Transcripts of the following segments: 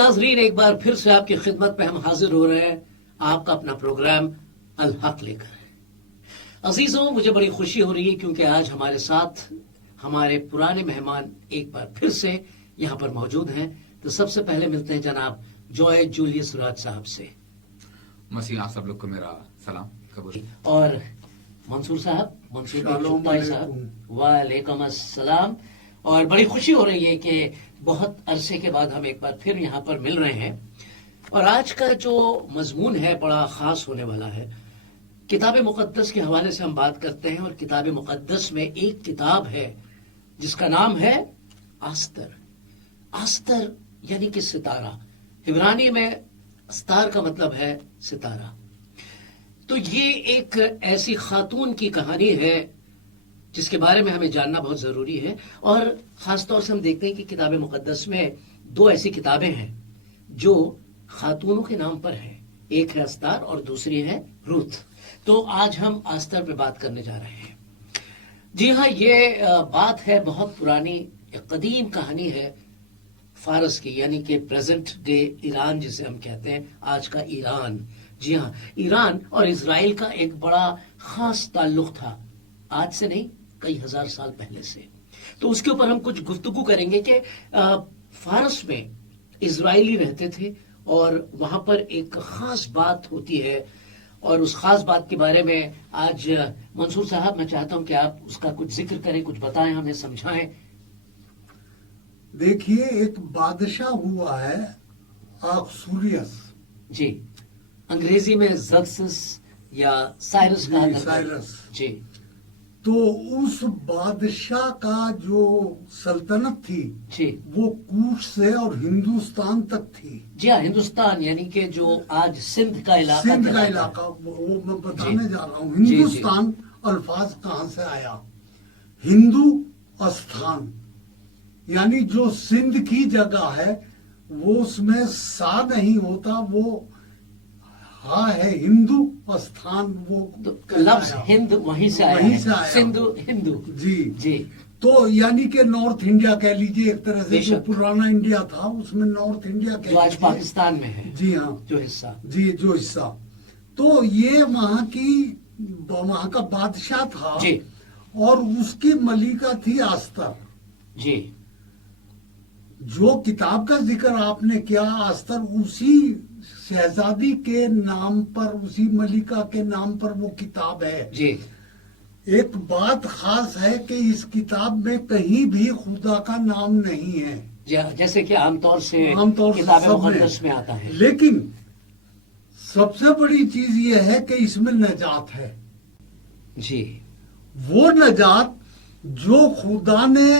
नाजरीन, एक बार फिर से आपकी खिदमत में हम हाजिर हो रहे हैं आपका अपना प्रोग्राम अल हक लेकर। अजीजों, मुझे बड़ी खुशी हो रही है क्योंकि आज हमारे साथ हमारे पुराने मेहमान एक बार फिर से यहाँ पर मौजूद हैं। तो सबसे पहले मिलते हैं जनाब जॉय जूलियस राज साहब से। मसीह आप सब लोग को मेरा सलाम कबूल। और मंसूर साहब, मंसूर भाई साहब, वालेकुम अस्सलाम। और बड़ी खुशी हो रही है कि बहुत अरसे के बाद हम एक बार फिर यहाँ पर मिल रहे हैं। और आज का जो मजमून है बड़ा खास होने वाला है। किताब मुकद्दस के हवाले से हम बात करते हैं और किताब मुकद्दस में एक किताब है जिसका नाम है आस्तर। आस्तर यानी कि सितारा। इब्रानी में अस्तार का मतलब है सितारा। तो ये एक ऐसी खातून की कहानी है जिसके बारे में हमें जानना बहुत जरूरी है। और खासतौर से हम देखते हैं कि किताब मुकद्दस में दो ऐसी किताबें हैं जो खातूनों के नाम पर है। एक है अस्तार और दूसरी है रूथ। तो आज हम आस्तर पे बात करने जा रहे हैं। जी हाँ, ये बात है बहुत पुरानी, एक कदीम कहानी है फारस की, यानी कि प्रेजेंट डे ईरान जिसे हम कहते हैं, आज का ईरान। जी हाँ, ईरान और इजराइल का एक बड़ा खास ताल्लुक था, आज से नहीं कई हजार साल पहले से। तो उसके ऊपर हम कुछ गुफ्तगू करेंगे कि फारस में इजराइली रहते थे और वहां पर एक खास बात होती है और उस खास बात के बारे में आज मंसूर साहब मैं चाहता हूं कि आप उसका कुछ जिक्र करें, कुछ बताएं, हमें समझाएं। देखिए, एक बादशाह हुआ है आक्सूरियस। जी, अंग्रेजी में ज़र्क्सिस या साइरस कहा जाता है। साइरस। जी। तो उस बादशाह का जो सल्तनत थी जी, वो कूश से और हिंदुस्तान तक थी। जी हाँ, हिंदुस्तान यानी कि जो आज सिंध का इलाका, सिंध का कहलाता है। इलाका, वो मैं बताने जा रहा हूँ। हिंदुस्तान अल्फाज कहाँ से आया? हिंदू स्थान, यानी जो सिंध की जगह है वो उसमें सा नहीं होता, वो हाँ है हिंदू स्थान। वो तो लफ्ज हिंद वहीं से आया वहीं है। से आया। सिंधु हिंदू। जी जी। तो यानी कि नॉर्थ इंडिया कह लीजिए एक तरह से। जो बेशक। पुराना इंडिया था उसमें नॉर्थ इंडिया कह जो आज लीजिए। पाकिस्तान में है। जी हाँ, जो हिस्सा। जी, जो हिस्सा। तो ये वहाँ का बादशाह था। जी। और उसकी मलिका थी आस्तर। जी। जो किताब का जिक्र आपने किया, आस्तर उसी शहजादी के नाम पर, उसी मलिका के नाम पर वो किताब है। जी। एक बात खास है कि इस किताब में कहीं भी खुदा का नाम नहीं है, जैसे कि आमतौर से किताब सब मुकद्दस में आता है। लेकिन सबसे बड़ी चीज ये है कि इसमें नजात है। जी। वो नजात जो खुदा ने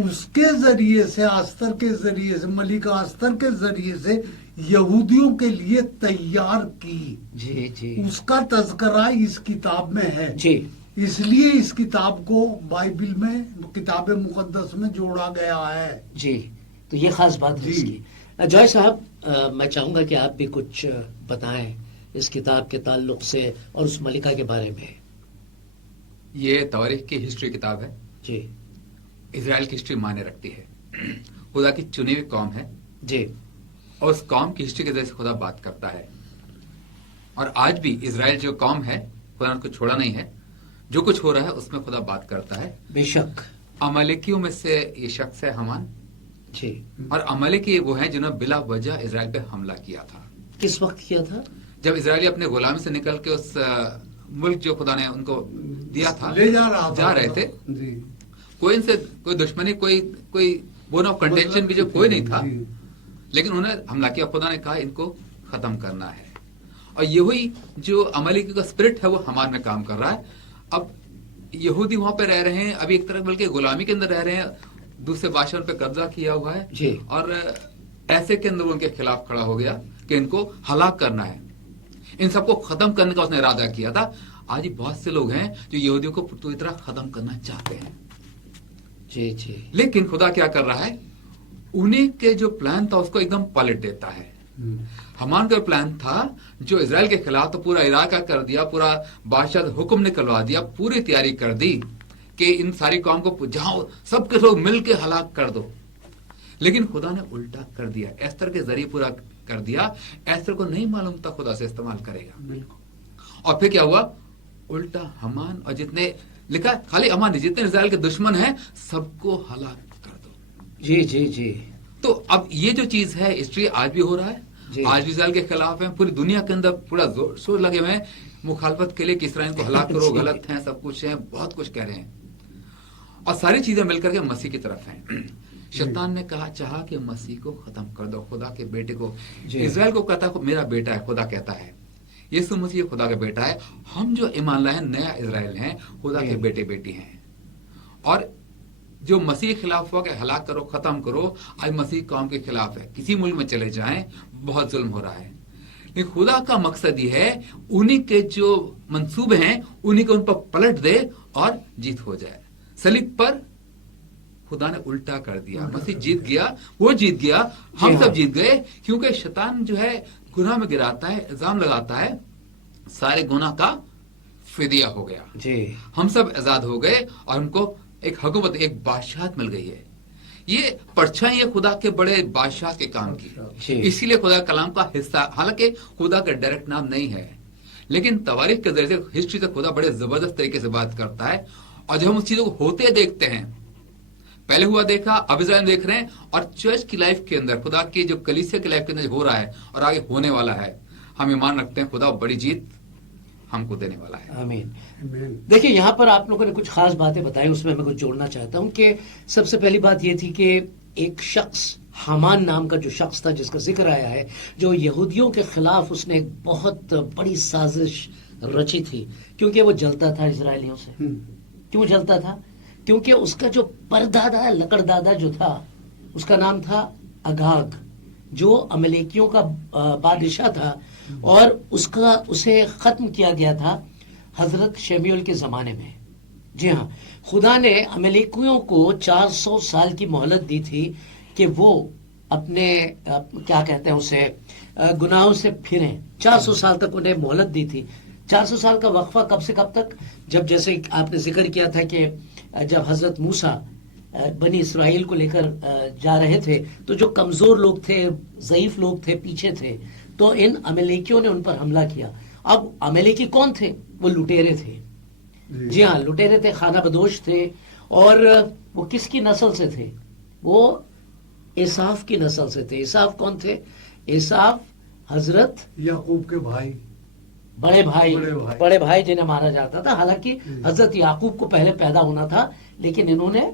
उसके जरिए से, आस्तर के जरिए से, मलिका आस्तर के जरिए से यहूदियों के लिए तैयार की। जी। जी। उसका तज़करा इस किताब में है। जी। इसलिए इस किताब को बाइबल में, किताब मुकद्दस में जोड़ा गया है। जी। तो ये खास बात है इसकी। जॉय साहब, मैं चाहूंगा कि आप भी कुछ बताएं इस किताब के ताल्लुक से और उस मलिका के बारे में। ये तवारीख की हिस्ट्री किताब है। जी। इजराइल की हिस्ट्री मायने रखती है। खुदा की चुनी हुई कौम है। जी। और उस कौम की हिस्ट्री के जरिए से खुदा बात करता है। और आज भी इजराइल जो कौम है, खुदा ने उसको छोड़ा नहीं है। जो कुछ हो रहा है उसमें खुदा बात करता है। बेशक। अमलेकियों में से ये शख्स है हमान। जी। और अमलेकी वो हैं जिन्होंने बिला वजह इजराइल पे हमला किया था। किस वक्त किया था? जब इजराइली अपने गुलामी से निकल के उस मुल्क जो खुदा ने उनको दिया था, ले जा रहे थे। जी। कोई इनसे कोई दुश्मनी, कोई बोन ऑफ कंटेंशन भी जो कोई नहीं था, लेकिन उन्होंने हमला किया। खुदा ने कहा इनको खत्म करना है। और ये हुई जो अमलेकी का स्पिरिट है वो हमारे में काम कर रहा है। अब यहूदी वहां पे रह रहे हैं, अभी एक तरह बल्कि गुलामी के अंदर रह रहे हैं, दूसरे बादशाह पे कब्जा किया हुआ है जी। और ऐसे के अंदर उनके खिलाफ खड़ा हो गया कि इनको हलाक करना है, इन सबको खत्म करने का उसने इरादा किया था। आज बहुत से लोग हैं जो यहूदियों को पूरी तरह खत्म करना चाहते हैं। जी। जी। लेकिन खुदा क्या कर रहा है, उन्हीं के जो प्लान था उसको एकदम पलट देता है। हमान का प्लान था जो इजराइल के खिलाफ, तो पूरा इराका कर दिया, पूरा बादशाह हुक्म निकलवा दिया, पूरी तैयारी कर दी कि इन सारी कौम को जाओ सबके लोग मिलके हलाक कर दो। लेकिन खुदा ने उल्टा कर दिया, एस्तर के जरिए पूरा कर दिया। एस्तर को नहीं मालूम था खुदा से इस्तेमाल करेगा। और फिर क्या हुआ, उल्टा हमान और जितने, लिखा खाली हमान नहीं, जितने इस्राएल के दुश्मन हैं सबको हलाक कर दो। जी जी जी। तो अब ये जो चीज है हिस्ट्री आज भी हो रहा है, आज भी इस्राएल के खिलाफ है, पूरी दुनिया के अंदर पूरा जोर शोर लगे हुए हैं मुखालफत के लिए कि इस्राएल को हलाक करो, गलत है, सब कुछ है, बहुत कुछ कह रहे हैं और सारी चीजें मिलकर के मसीह की तरफ हैं। शैतान ने कहा चाहा कि मसीह को खत्म कर दो, खुदा के बेटे को। इस्राएल को कहता है मेरा बेटा है, खुदा कहता है यीशु मसीह खुदा का बेटा है। हम जो ईमान लाए हैं नया इजराइल हैं, खुदा के बेटे बेटी हैं। और जो मसीह के खिलाफ हुआ कि हलाक करो, खत्म करो, आज मसीह कौम के खिलाफ है। किसी मुल्क में चले जाएं बहुत जुल्म हो रहा है, लेकिन खुदा का मकसद ये है उन्हीं के जो मंसूबे हैं उन्हीं को उन पर पलट दे और जीत हो जाए। सलीब पर खुदा ने उल्टा कर दिया, मसीह जीत गया, वो जीत गया, हम सब जीत गए। क्योंकि शैतान जो है गुनाह में गिराता है, इल्जाम लगाता है, सारे गुनाह का फिदिया हो गया जी। हम सब आजाद हो गए और हमको एक हुकूमत, एक बादशाहत मिल गई है। ये परछाई है खुदा के बड़े बादशाह के काम की, इसीलिए खुदा कलाम का हिस्सा, हालांकि खुदा का डायरेक्ट नाम नहीं है, लेकिन तवारीख के जरिए हिस्ट्री से खुदा बड़े जबरदस्त तरीके से बात करता है। और जब हम उस चीजों को होते देखते हैं, पहले हुआ देखा, अब इज़राइल देख रहे हैं, और चर्च की लाइफ के अंदर, खुदा की जो कलीसिया की लाइफ के अंदर हो रहा है और आगे होने वाला है, हम ईमान रखते हैं खुदा बड़ी जीत हमको देने वाला है। आमीन। देखिए यहाँ पर आप लोगों ने कुछ खास बातें बताई, उसमें मैं कुछ जोड़ना चाहता हूँ कि सबसे पहली बात ये थी कि एक शख्स, हामान नाम का जो शख्स था जिसका जिक्र आया है, जो यहूदियों के खिलाफ उसने एक बहुत बड़ी साजिश रची थी, क्योंकि वो जलता था इजरायलियों से। क्यों जलता था? क्योंकि उसका जो परदादा, लकड़दादा जो था, उसका नाम था अगाग, जो अमलेकियों का बादशाह था, और उसे खत्म किया गया था हजरत शमूएल के जमाने में। जी हाँ, खुदा ने अमलेकियों को 400 साल की मोहलत दी थी कि वो अपने क्या कहते हैं उसे, गुनाहों से फिरें। 400 साल तक उन्हें मोहलत दी थी। 400 साल का वक्फा कब से कब तक? जब, जैसे आपने जिक्र किया था कि जब हजरत मूसा बनी इसराइल को लेकर जा रहे थे, तो जो कमजोर लोग थे, ज़ईफ लोग थे, पीछे थे, तो इन अमलेकियों ने उन पर हमला किया। अब अमलेकी कौन थे? वो लुटेरे थे। जी हाँ, लुटेरे थे, खाना बदोश थे। और वो किसकी नस्ल से थे? वो एसाफ की नस्ल से थे। एसाफ कौन थे? एसाफ हजरत याकूब के भाई, बड़े भाई जिन्हें मारा जाता था। हालांकि हजरत याकूब को पहले पैदा होना था, लेकिन इन्होंने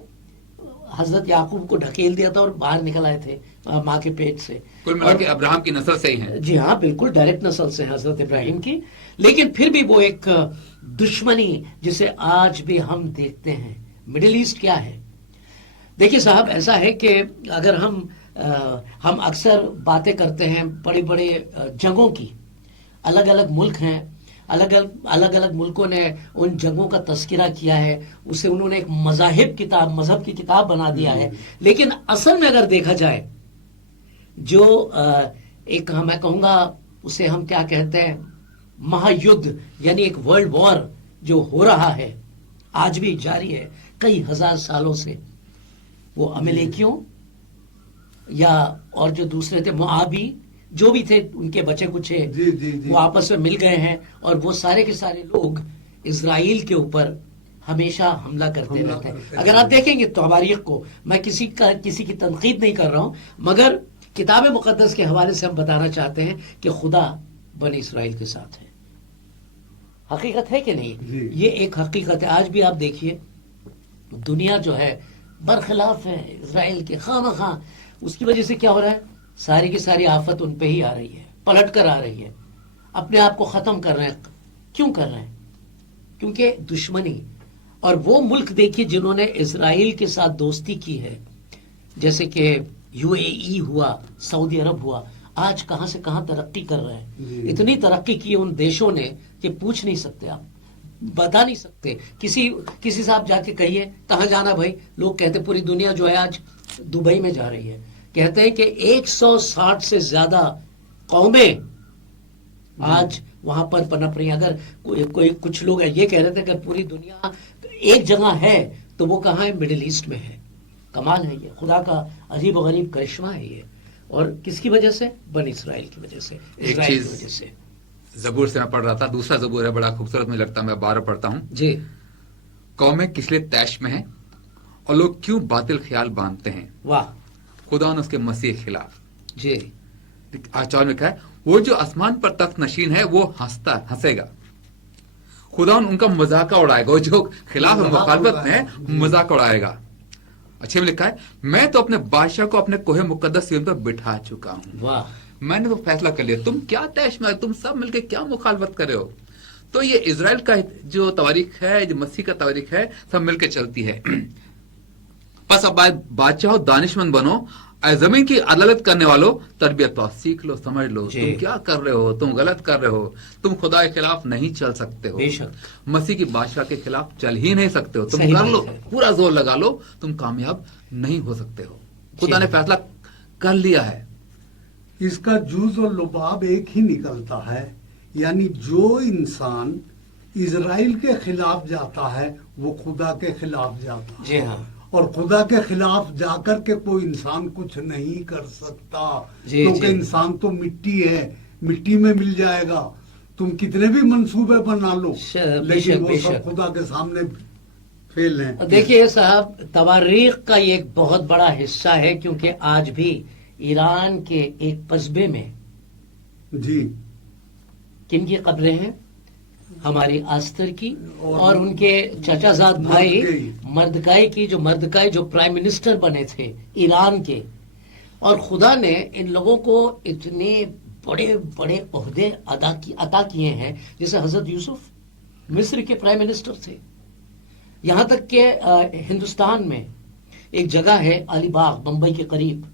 हजरत याकूब को ढकेल दिया था और बाहर निकल आए थे माँ के पेट से। कुल मिला के अब्राहम की नस्ल से ही हैं। जी हाँ, बिल्कुल डायरेक्ट नस्ल से हजरत इब्राहिम की। लेकिन फिर भी वो एक दुश्मनी जिसे आज भी हम देखते हैं। मिडिल ईस्ट क्या है? देखिए साहब, ऐसा है कि अगर हम अक्सर बातें करते हैं बड़े बड़े जंगों की, अलग अलग मुल्क हैं, अलग अलग मुल्कों ने उन जंगों का तस्करा किया है, उसे उन्होंने एक मजहब की किताब बना दिया है। लेकिन असल में अगर देखा जाए, जो एक मैं कहूंगा उसे हम क्या कहते हैं, महायुद्ध, यानी एक वर्ल्ड वॉर जो हो रहा है, आज भी जारी है कई हजार सालों से। वो अमलेकियों या और जो दूसरे थे मोआबी, जो भी थे, उनके बचे कुछ वो आपस में मिल गए हैं, और वो सारे के सारे लोग इजराइल के ऊपर हमेशा हमला करते रहते हैं। अगर आप देखेंगे तो तारीख को, मैं किसी की तनकीद नहीं कर रहा हूं, मगर किताब मुकद्दस के हवाले से हम बताना चाहते हैं कि खुदा बनी इस्राइल के साथ है। हकीकत है कि नहीं? ये एक हकीकत है। आज भी आप देखिए, दुनिया जो है बरखिलाफ है इजराइल के, खामखा। उसकी वजह से क्या हो रहा है? सारी की सारी आफत उन पे ही आ रही है, पलट कर आ रही है, अपने आप को खत्म कर रहे हैं। क्यों कर रहे हैं? क्योंकि दुश्मनी। और वो मुल्क देखिए जिन्होंने इजराइल के साथ दोस्ती की है, जैसे कि यूएई हुआ, सऊदी अरब हुआ, आज कहां से कहां तरक्की कर रहे हैं। इतनी तरक्की की उन देशों ने कि पूछ नहीं सकते, आप बता नहीं सकते। किसी से आप जाके कहिए कहां जाना भाई, लोग कहते पूरी दुनिया जो है आज दुबई में जा रही है। कहते हैं कि 160 से ज्यादा कौमें आज वहां पर पनप रही हैं। अगर कुछ लोग ये कह रहे थे कि पूरी दुनिया एक जगह है तो वो कहाँ है? मिडिल ईस्ट में है। کمال ہے یہ، خدا کا عجیب و غریب کرشمہ ہے یہ. اور کس کی وجہ سے؟ بنی اسرائیل کی وجہ سے، اسرائیل کی وجہ سے. زبور سے میں پڑھ رہا تھا، دوسرا زبور ہے، بڑا خوبصورت مجھے لگتا ہے، میں بار پڑھتا ہوں. جی. قومیں کس لیے طیش میں ہیں اور لوگ کیوں باطل خیال باندھتے ہیں، واہ. خدا نے اس کے مسیح کے خلاف. جی. آچار میں کہا ہے وہ جو آسمان پر تخت نشین ہے وہ ہنسے گا. خدا ان کا مذاق اڑائے گا، وہ جو خلاف مخالفت میں مذاق اڑائے گا. اچھے میں لکھا ہے میں تو اپنے بادشاہ کو اپنے کوہ مقدس سیون پر بٹھا چکا ہوں. واہ. میں نے تو فیصلہ کر لیا، تم کیا طیش میں، تم سب مل کے کیا مخالفت کر رہے ہو. تو یہ اسرائیل کا جو تواریخ ہے، جو مسیح کا تواریخ ہے، سب مل کے چلتی ہے. بس اب بادشاہ دانشمند بنو، اے زمین کی عدالت کرنے والوں تربیت پاؤ، سیکھ لو، سمجھ لو تم کیا کر رہے ہو، تم غلط کر رہے ہو، تم خدا کے خلاف نہیں چل سکتے ہو، مسیح کی بادشاہ کے خلاف چل ہی نہیں سکتے ہو. تم کر لو، پورا زور لگا لو، تم کامیاب نہیں ہو سکتے ہو. خدا نے فیصلہ کر لیا ہے. اس کا جوز اور لباب ایک ہی نکلتا ہے، یعنی جو انسان اسرائیل کے خلاف جاتا ہے وہ خدا کے خلاف جاتا ہے. جی ہاں. اور خدا کے خلاف جا کر کے کوئی انسان کچھ نہیں کر سکتا، کیونکہ انسان تو مٹی ہے، مٹی میں مل جائے گا. تم کتنے بھی منصوبے بنا لو لیکن وہ سب خدا کے سامنے فیل ہیں. دیکھیے صاحب، تواریخ کا یہ ایک بہت بڑا حصہ ہے، کیونکہ آج بھی ایران کے ایک قصبے میں جی کن کی قبریں ہیں؟ ہماری آستر کی اور ان کے چچا زاد بھائی مردکائی کی، جو پرائم منسٹر بنے تھے ایران کے. اور خدا نے ان لوگوں کو اتنے بڑے بڑے عہدے عطا کیے ہیں، جیسے حضرت یوسف مصر کے پرائم منسٹر تھے. یہاں تک کہ ہندوستان میں ایک جگہ ہے علی باغ، بمبئی کے قریب.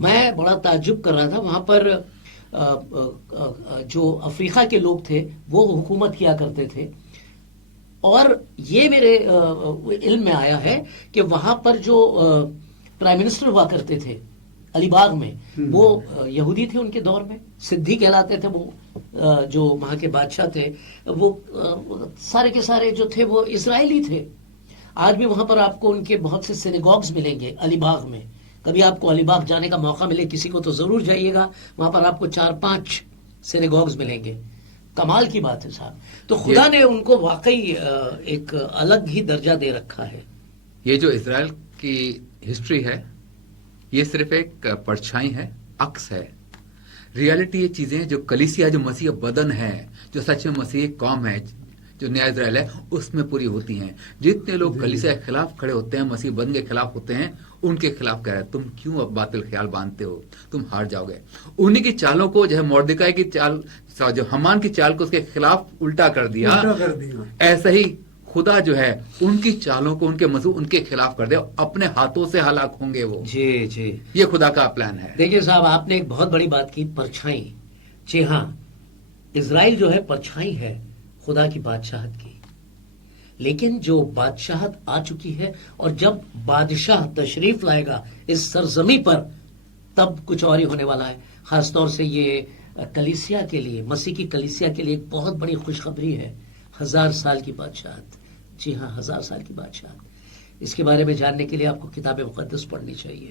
میں بڑا تعجب کر رہا تھا، وہاں پر جو افریقہ کے لوگ تھے وہ حکومت کیا کرتے تھے. اور یہ میرے علم میں آیا ہے کہ وہاں پر جو پرائم منسٹر ہوا کرتے تھے علی باغ میں، وہ یہودی تھے. ان کے دور میں سدھی کہلاتے تھے. وہ جو وہاں کے بادشاہ تھے وہ سارے کے سارے جو تھے وہ اسرائیلی تھے. آج بھی وہاں پر آپ کو ان کے بہت سے سینیگوگز ملیں گے علی باغ میں. کبھی آپ کو علی باغ جانے کا موقع ملے کسی کو تو ضرور جائیے گا، وہاں پر آپ کو 4-5 سینیگوگز ملیں گے. کمال کی بات ہے صاحب. تو خدا نے ان کو واقعی ایک الگ ہی درجہ دے رکھا ہے. یہ جو اسرائیل کی ہسٹری ہے یہ صرف ایک پرچھائی ہے، عکس ہے. ریالٹی یہ چیزیں جو کلیسیا، جو مسیح بدن ہے، جو سچ میں مسیح قوم ہے، جو نیا اسرائیل ہے، اس میں پوری ہوتی ہیں. جتنے لوگ کلیسیا کے خلاف کھڑے ہوتے ہیں، مسیح بدن کے خلاف ہوتے ہیں، ان کے خلاف کہہ رہے ہیں تم کیوں اب باطل خیال باندھتے ہو، تم ہار جاؤ گے. انہی کی چالوں کو جو ہے مردکائی کی چال، جو حمان کی چال کو اس کے خلاف الٹا کر دیا، ایسا ہی خدا جو ہے ان کی چالوں کو، ان کے منصوبے ان کے خلاف کر دے، اپنے ہاتھوں سے ہلاک ہوں گے وہ. جی جی، یہ خدا کا پلان ہے. دیکھیے صاحب، آپ نے ایک بہت بڑی بات کی، پرچھائی. جی ہاں، اسرائیل جو ہے پرچھائی ہے خدا کی بادشاہت کی. لیکن جو بادشاہت آ چکی ہے، اور جب بادشاہ تشریف لائے گا اس سرزمین پر تب کچھ اور ہی ہونے والا ہے. خاص طور سے یہ کلیسیا کے لیے، مسیح کی کلیسیا کے لیے ایک بہت بڑی خوشخبری ہے. 1000 سال کی بادشاہت. جی ہاں، 1000 سال کی بادشاہت. اس کے بارے میں جاننے کے لیے آپ کو کتاب مقدس پڑھنی چاہیے.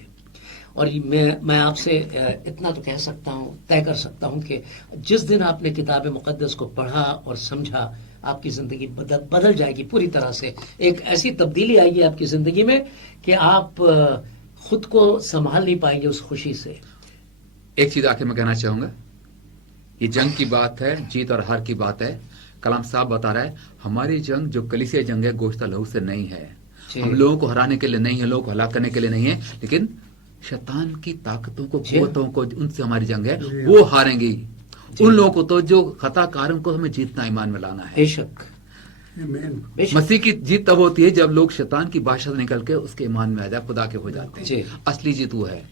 اور میں آپ سے اتنا تو کہہ سکتا ہوں، طے کر سکتا ہوں کہ جس دن آپ نے کتاب مقدس کو پڑھا اور سمجھا، آپ کی زندگی بدل جائے گی پوری طرح سے. ایک ایسی تبدیلی آئے گی آپ کی زندگی میں کہ آپ خود کو سنبھال نہیں پائیں گے اس خوشی سے. ایک چیز آخر میں کہنا چاہوں گا، یہ جنگ کی بات ہے، جیت اور ہار کی بات ہے. کلام صاحب بتا رہا ہے ہماری جنگ جو کلیسیا جنگ ہے گوشت لہو سے نہیں ہے. ہم لوگوں کو ہرانے کے لیے نہیں ہے، لوگوں کو ہلاک کرنے کے لیے نہیں ہے، لیکن شیطان کی طاقتوں کو، قوتوں کو، ان سے ہماری جنگ ہے، وہ ہاریں گی. ان لوگوں کو تو جو خطا کاروں کو ہمیں جیتنا، ایمان میں لانا ہے. بے شک. مسیح کی جیت تب ہوتی ہے جب لوگ شیطان کی بادشاہ سے نکل کے اس کے ایمان میں آ جائے، خدا کے ہو جاتے ہیں. اصلی جیت وہ ہے.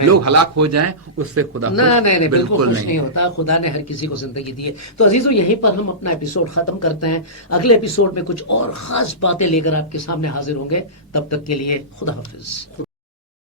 لوگ ہلاک ہو جائیں اس سے خدا نہیں، بالکل خوش نہیں ہوتا. خدا نے ہر کسی کو زندگی دی ہے. تو عزیزو، یہیں پر ہم اپنا ایپیسوڈ ختم کرتے ہیں. اگلے ایپیسوڈ میں کچھ اور خاص باتیں لے کر آپ کے سامنے حاضر ہوں گے. تب تک کے لیے خدا حافظ.